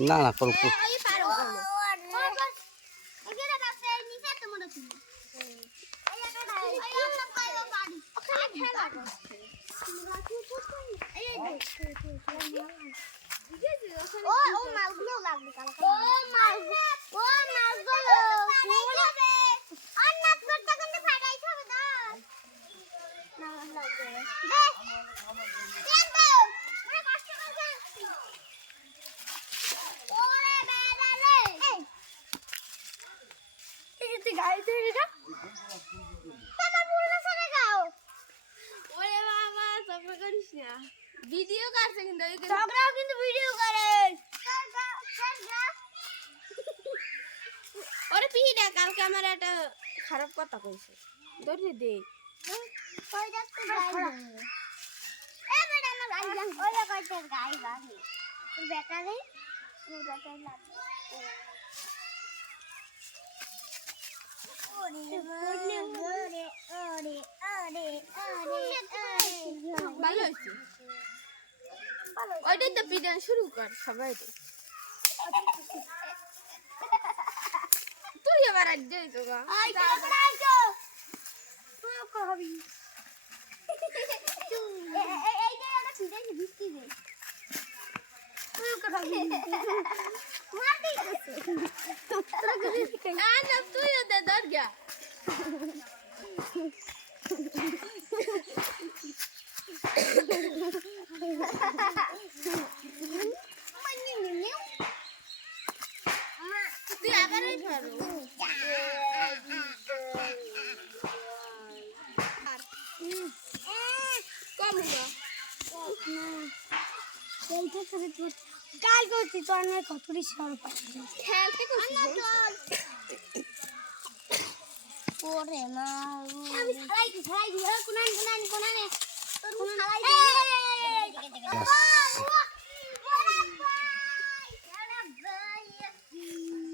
না না করো ভিডিও করছে কিন্তু ঝগড়াও কিন্তু ভিডিও করে ওরে পিহিটা কালকে আমার একটা খারাপ কথা কইছে ধরে দে কই যাচ্ছে গাই এ বেটা না গাই যান ওরে কইতে গাই বানি তোর বেটা রে তোর বেটা লাগ ওরে ওরে ওরে ওরে ভালো হইছে ওইটাই তো পিটান শুরু কর সবাই তুই এবার আজ যাই তো গা আই তো তুই কবি এই যে এটা ছিটাই বিস্কি দে তুই কবি মারতি না না তুই ওদের ধর গা তুই আবারই ধরো কম গা এইটা করে তুই কাল করছি তো আমি কতরি সর পাচ্ছি খেলতে করছিস ওরে মা আমি ছাড়াই কোনানে তোর ছাড়াই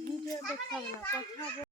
ভিডিও দেখাবো না কথা